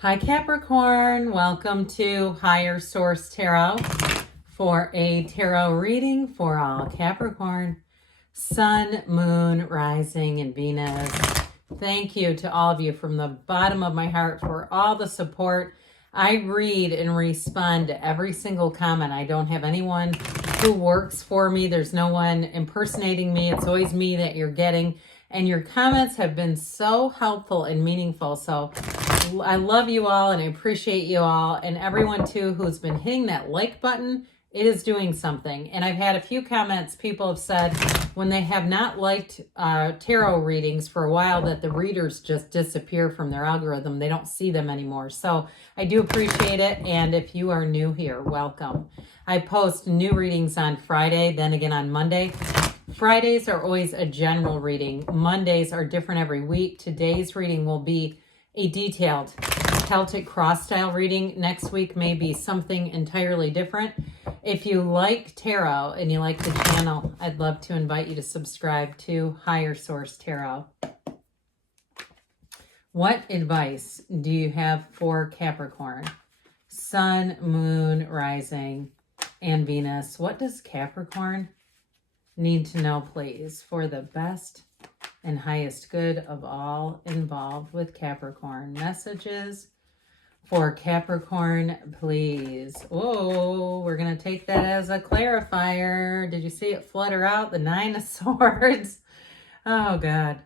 Hi Capricorn, welcome to Higher Source Tarot for a tarot reading for all Capricorn, Sun, Moon, Rising, and Venus. Thank you to all of you from the bottom of my heart for all the support. I read and respond to every single comment. I don't have anyone who works for me. There's no one impersonating me. It's always me that you're getting. And your comments have been so helpful and meaningful. So I love you all and I appreciate you all, and everyone too who's been hitting that like button. It is doing something. And I've had a few comments. People have said when they have not liked tarot readings for a while that the readers just disappear from their algorithm. They don't see them anymore. So I do appreciate it. And if you are new here, welcome. I post new readings on Friday, then again on Monday. Fridays are always a general reading. Mondays are different every week. Today's reading will be a detailed Celtic cross style reading. Next week may be something entirely different. If you like tarot and you like the channel, I'd love to invite you to subscribe to Higher Source Tarot. What advice do you have for Capricorn? Sun, Moon, Rising, and Venus. What does Capricorn need to know, please, for the best and highest good of all involved with Capricorn? Messages for Capricorn, please. Oh, we're going to take that as a clarifier. Did you see it flutter out? The Nine of Swords. Oh, God.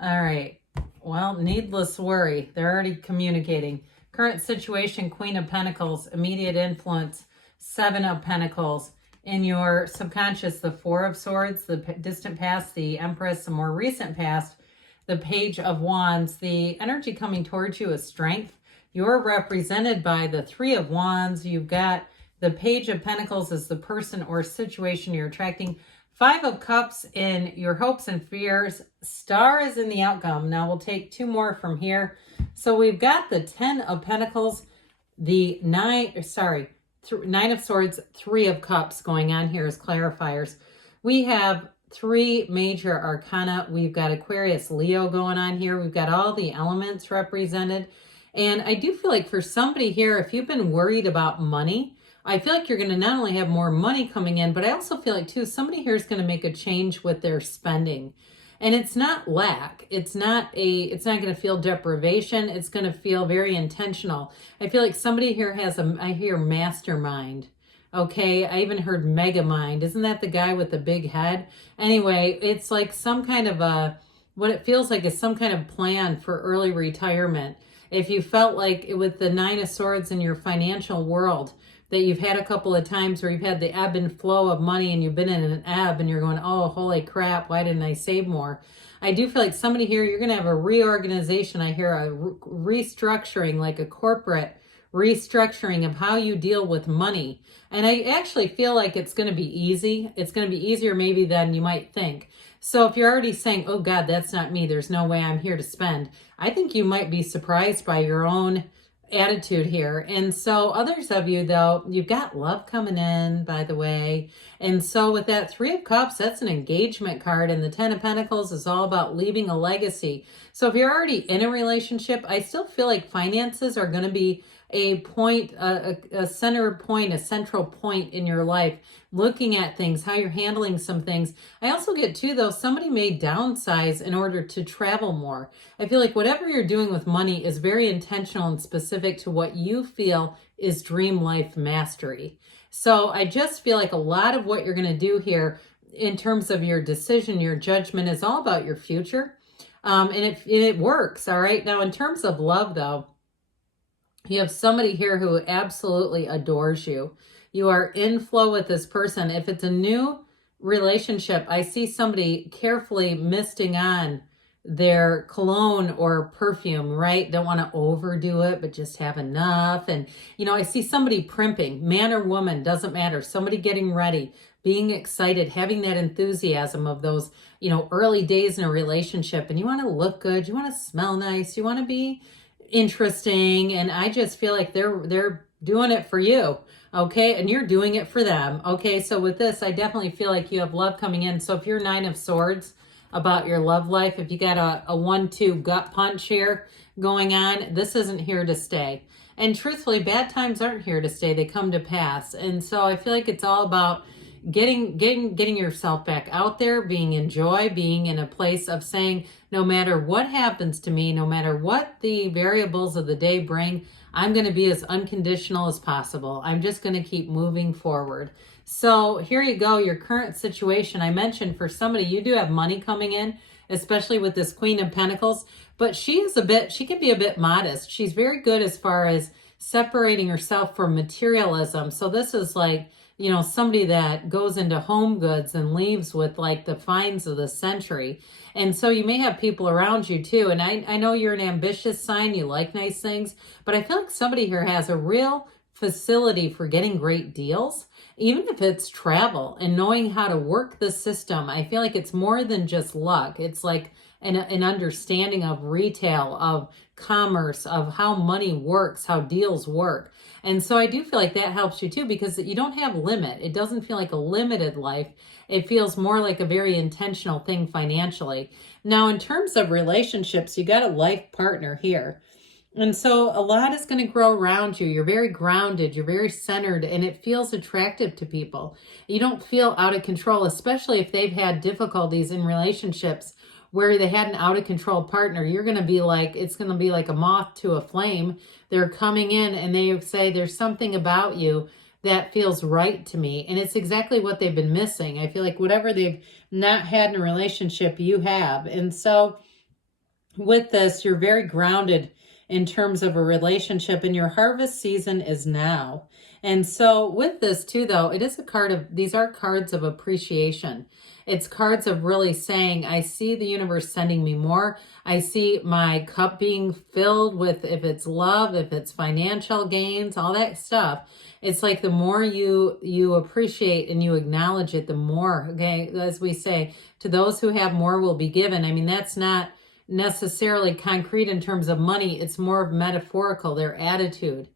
All right. Well, needless worry. They're already communicating. Current situation, Queen of Pentacles. Immediate influence, Seven of Pentacles. In your subconscious, the Four of Swords, the distant past, the Empress, the more recent past, the Page of Wands. The energy coming towards you is strength. You're represented by the Three of Wands. You've got the Page of Pentacles as the person or situation you're attracting. Five of Cups in your hopes and fears. Star is in the outcome. Now we'll take two more from here. So we've got the Ten of Pentacles, the Nine of Swords, Three of Cups going on here as clarifiers. We have three major arcana. We've got Aquarius, Leo going on here. We've got all the elements represented. And I do feel like for somebody here, if you've been worried about money, I feel like you're going to not only have more money coming in, but I also feel like too, somebody here is going to make a change with their spending. And it's not lack. It's not going to feel deprivation. It's going to feel very intentional. I feel like somebody here has I hear mastermind. Okay. I even heard mega mind. Isn't that the guy with the big head? Anyway, it's like some kind of what it feels like is some kind of plan for early retirement. If you felt like with the Nine of Swords in your financial world, that you've had a couple of times where you've had the ebb and flow of money and you've been in an ebb and you're going, oh, holy crap, why didn't I save more? I do feel like somebody here, you're going to have a reorganization. I hear a restructuring, like a corporate restructuring of how you deal with money. And I actually feel like it's going to be easy. It's going to be easier maybe than you might think. So if you're already saying, oh God, that's not me, there's no way I'm here to spend, I think you might be surprised by your own attitude here. And so others of you, though, you've got love coming in, by the way. And so with that Three of Cups, that's an engagement card. And the Ten of Pentacles is all about leaving a legacy. So if you're already in a relationship, I still feel like finances are going to be a point, a center point, a central point in your life, looking at things, how you're handling some things. I also get too, though, somebody may downsize in order to travel more. I feel like whatever you're doing with money is very intentional and specific to what you feel is dream life mastery. So I just feel like a lot of what you're going to do here in terms of your decision, your judgment is all about your future. And it works. All right. Now, in terms of love, though, you have somebody here who absolutely adores you. You are in flow with this person. If it's a new relationship, I see somebody carefully misting on their cologne or perfume, right? Don't want to overdo it, but just have enough. And, I see somebody primping, man or woman, doesn't matter. Somebody getting ready, being excited, having that enthusiasm of those, early days in a relationship. And you want to look good. You want to smell nice. You want to be interesting. And I just feel like they're doing it for you. Okay. And you're doing it for them. Okay. So with this, I definitely feel like you have love coming in. So if you're Nine of Swords about your love life, if you got a 1-2 gut punch here, going on, this isn't here to stay. And truthfully, bad times aren't here to stay. They come to pass. And so I feel like it's all about getting yourself back out there, being in joy, being in a place of saying, no matter what happens to me, no matter what the variables of the day bring, I'm going to be as unconditional as possible. I'm just going to keep moving forward. So here you go, your current situation. I mentioned for somebody, you do have money coming in, especially with this Queen of Pentacles, but she can be a bit modest. She's very good as far as separating herself from materialism. So this is like, you know, somebody that goes into home goods and leaves with like the finds of the century. And so you may have people around you too. And I know you're an ambitious sign, you like nice things, but I feel like somebody here has a real facility for getting great deals, even if it's travel and knowing how to work the system. I feel like it's more than just luck. It's like an understanding of retail, of commerce, of how money works, how deals work. And so I do feel like that helps you too, because you don't have limit. It doesn't feel like a limited life. It feels more like a very intentional thing financially. Now, in terms of relationships, you got a life partner here. And so a lot is going to grow around you. You're very grounded. You're very centered, and it feels attractive to people. You don't feel out of control, especially if they've had difficulties in relationships where they had an out of control partner. You're going to be like, it's going to be like a moth to a flame. They're coming in and they say, there's something about you that feels right to me. And it's exactly what they've been missing. I feel like whatever they've not had in a relationship, you have. And so with this, you're very grounded in terms of a relationship, and your harvest season is now. And so with this too, though, it is a card of, these are cards of appreciation. It's cards of really saying, I see the universe sending me more. I see my cup being filled with, if it's love, if it's financial gains, all that stuff. It's like the more you appreciate and you acknowledge it, the more, okay, as we say, to those who have more will be given. I mean, that's not necessarily concrete in terms of money. It's more of metaphorical, their attitude.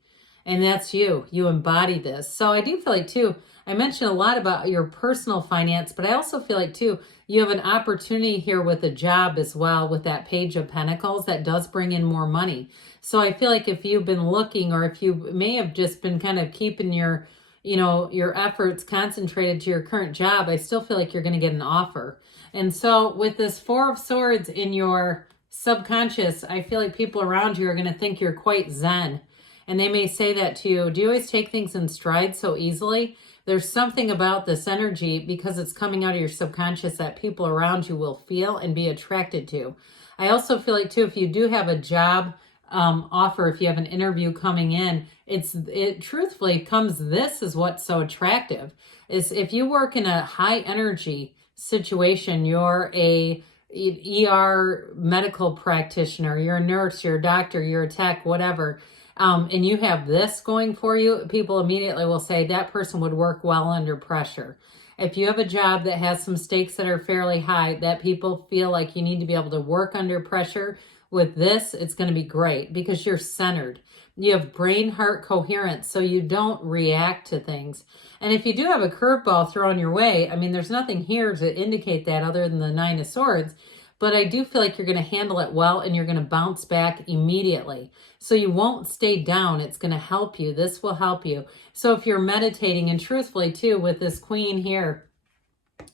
And that's you. You embody this. So I do feel like too, I mentioned a lot about your personal finance, but I also feel like too, you have an opportunity here with a job as well, with that Page of Pentacles that does bring in more money. So I feel like if you've been looking, or if you may have just been kind of keeping your, you know, your efforts concentrated to your current job, I still feel like you're going to get an offer. And so with this Four of Swords in your subconscious, I feel like people around you are going to think you're quite zen. And they may say that to you. Do you always take things in stride so easily? There's something about this energy, because it's coming out of your subconscious, that people around you will feel and be attracted to. I also feel like too, if you do have a job offer, if you have an interview coming in, it truthfully comes, this is what's so attractive, is if you work in a high energy situation, you're a ER medical practitioner, you're a nurse, you're a doctor, you're a tech, whatever, and you have this going for you, people immediately will say that person would work well under pressure. If you have a job that has some stakes that are fairly high, that people feel like you need to be able to work under pressure, with this, it's going to be great because you're centered. You have brain-heart coherence, so you don't react to things. And if you do have a curveball thrown your way, I mean, there's nothing here to indicate that other than the Nine of Swords, but I do feel like you're going to handle it well and you're going to bounce back immediately. So you won't stay down. It's going to help you. This will help you. So if you're meditating, and truthfully too, with this Queen here,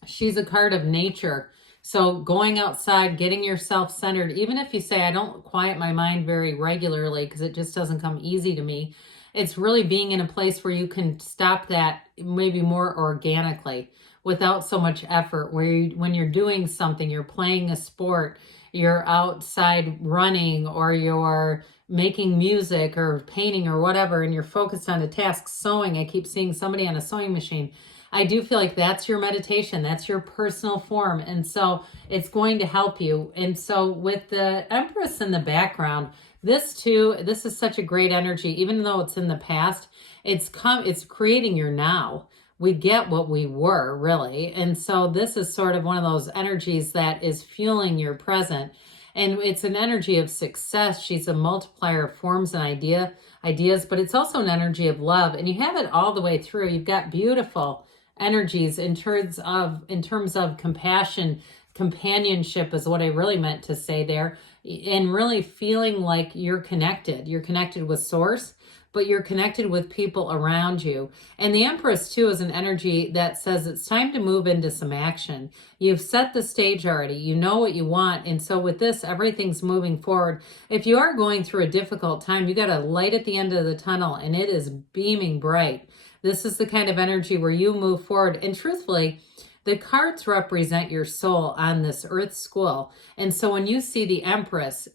she's a card of nature. So going outside, getting yourself centered, even if you say, I don't quiet my mind very regularly because it just doesn't come easy to me, it's really being in a place where you can stop that maybe more organically without so much effort, where when you're doing something, you're playing a sport, you're outside running, or you're making music or painting or whatever, and you're focused on a task, sewing. I keep seeing somebody on a sewing machine. I do feel like that's your meditation. That's your personal form. And so it's going to help you. And so with the Empress in the background, this too, this is such a great energy. Even though it's in the past, it's creating your now. We get what we were, really. And so this is sort of one of those energies that is fueling your present. And it's an energy of success. She's a multiplier of forms and ideas, but it's also an energy of love. And you have it all the way through. You've got beautiful energies in terms of compassion companionship is what I really meant to say there, and really feeling like you're connected. You're connected with source, but you're connected with people around you. And the Empress too is an energy that says it's time to move into some action. You've set the stage already. You know what you want. And so with this, everything's moving forward. If you are going through a difficult time, you got a light at the end of the tunnel and it is beaming bright. This is the kind of energy where you move forward. And truthfully, the cards represent your soul on this earth school. And so when you see the Empress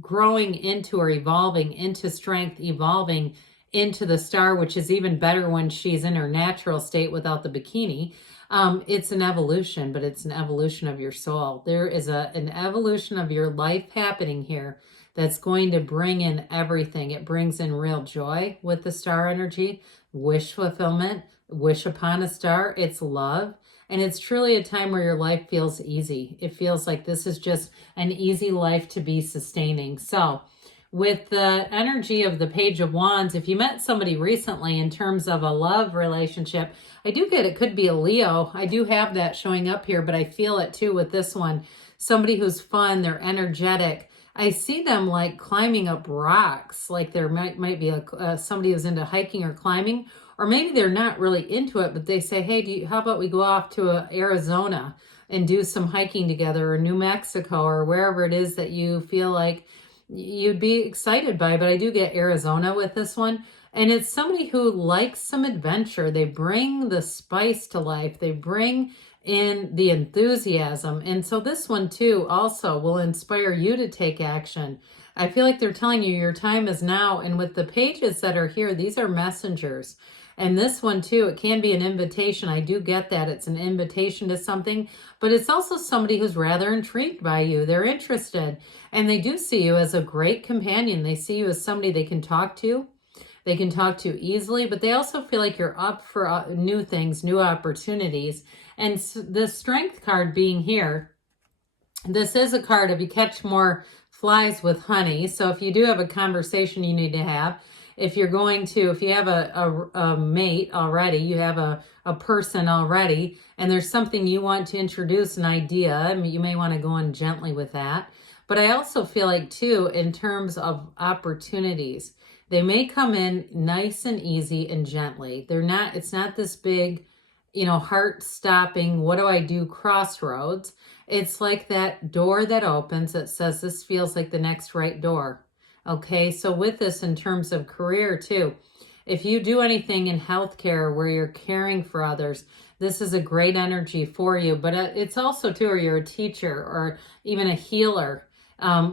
growing into or evolving into strength, evolving into the star, which is even better when she's in her natural state without the bikini, it's an evolution, but it's an evolution of your soul. There is an evolution of your life happening here that's going to bring in everything. It brings in real joy with the star energy, wish fulfillment, wish upon a star. It's love. And it's truly a time where your life feels easy. It feels like this is just an easy life to be sustaining. So with the energy of the Page of Wands, if you met somebody recently in terms of a love relationship, I do get it could be a Leo. I do have that showing up here, but I feel it too with this one. Somebody who's fun, they're energetic. I see them like climbing up rocks, like there might be somebody who's into hiking or climbing, or maybe they're not really into it, but they say, hey, how about we go off to Arizona and do some hiking together, or New Mexico, or wherever it is that you feel like you'd be excited by. But I do get Arizona with this one. And it's somebody who likes some adventure. They bring the spice to life. They bring in the enthusiasm. And so this one too also will inspire you to take action. I feel like they're telling you your time is now. And with the pages that are here, these are messengers. And this one too, it can be an invitation. I do get that. It's an invitation to something, but it's also somebody who's rather intrigued by you. They're interested, and they do see you as a great companion. They see you as somebody they can talk to. They can talk to easily, but they also feel like you're up for new things, new opportunities. And the Strength card being here, this is a card of you catch more flies with honey. So if you do have a conversation you need to have, if you have a mate already, you have a person already, and there's something you want to introduce, an idea, I mean, you may want to go in gently with that. But I also feel like too, in terms of opportunities, they may come in nice and easy and gently. It's not this big, heart stopping, what do I do crossroads. It's like that door that opens that says, this feels like the next right door. Okay, so with this in terms of career too, if you do anything in healthcare where you're caring for others, this is a great energy for you. But it's also too, or you're a teacher or even a healer.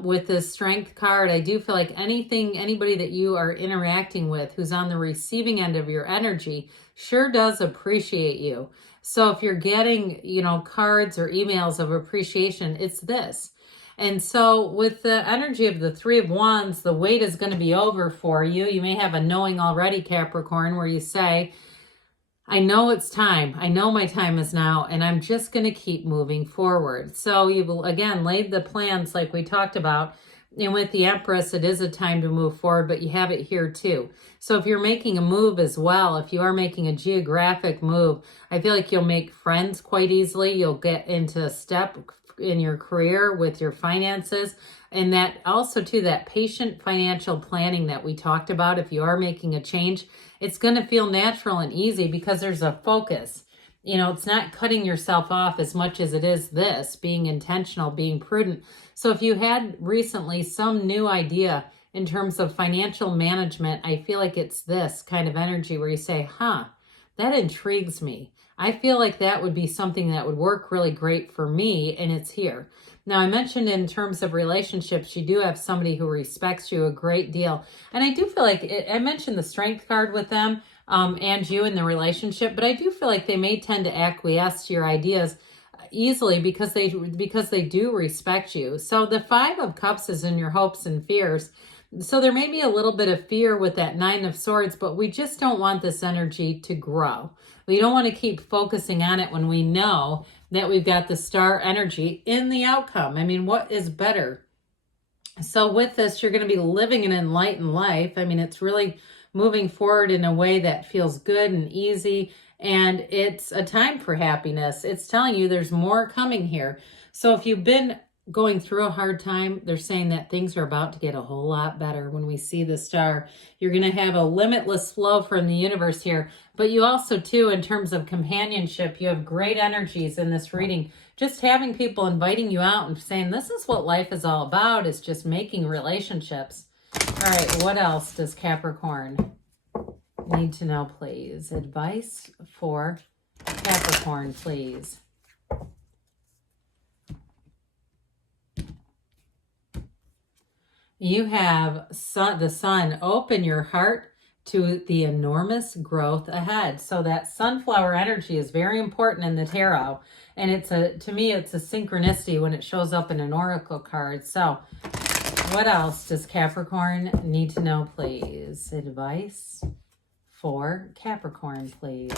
With this Strength card, I do feel like anybody that you are interacting with who's on the receiving end of your energy sure does appreciate you. So if you're getting, cards or emails of appreciation, it's this. And so with the energy of the Three of Wands, the wait is going to be over for you. You may have a knowing already, Capricorn, where you say, I know it's time. I know my time is now, and I'm just going to keep moving forward. So you've, again, laid the plans like we talked about. And with the Empress, it is a time to move forward, but you have it here too. So if you're making a move as well, if you are making a geographic move, I feel like you'll make friends quite easily. You'll get into a step in your career with your finances, and that also too, that patient financial planning that we talked about. If you are making a change, it's going to feel natural and easy because there's a focus. It's not cutting yourself off as much as it is this being intentional, being prudent. So if you had recently some new idea in terms of financial management, I feel like it's this kind of energy where you say, that intrigues me. I feel like that would be something that would work really great for me, and it's here. Now, I mentioned in terms of relationships, you do have somebody who respects you a great deal. And I do feel like, I mentioned the Strength card with them and you in the relationship, but I do feel like they may tend to acquiesce to your ideas easily because they do respect you. So the Five of Cups is in your hopes and fears. So there may be a little bit of fear with that Nine of Swords, but we just don't want this energy to grow. We don't want to keep focusing on it when we know that we've got the star energy in the outcome. I mean, what is better? So with this, you're going to be living an enlightened life. I mean, it's really moving forward in a way that feels good and easy, and it's a time for happiness. It's telling you there's more coming here. So if you've been going through a hard time, they're saying that things are about to get a whole lot better when we see the star. You're going to have a limitless flow from the universe here. But you also, too, in terms of companionship, you have great energies in this reading. Just having people inviting you out and saying, this is what life is all about, is just making relationships. All right, what else does Capricorn need to know, please? Advice for Capricorn, please. You have the sun. Open your heart to the enormous growth ahead. So that sunflower energy is very important in the tarot. And to me, it's a synchronicity when it shows up in an oracle card. So what else does Capricorn need to know, please? Advice for Capricorn, please.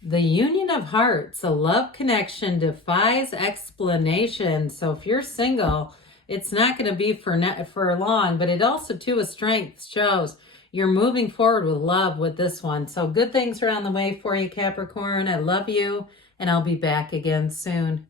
The union of hearts, a love connection defies explanation. So if you're single, it's not going to be for long, but it also, too, a strength shows you're moving forward with love with this one. So good things are on the way for you, Capricorn. I love you, and I'll be back again soon.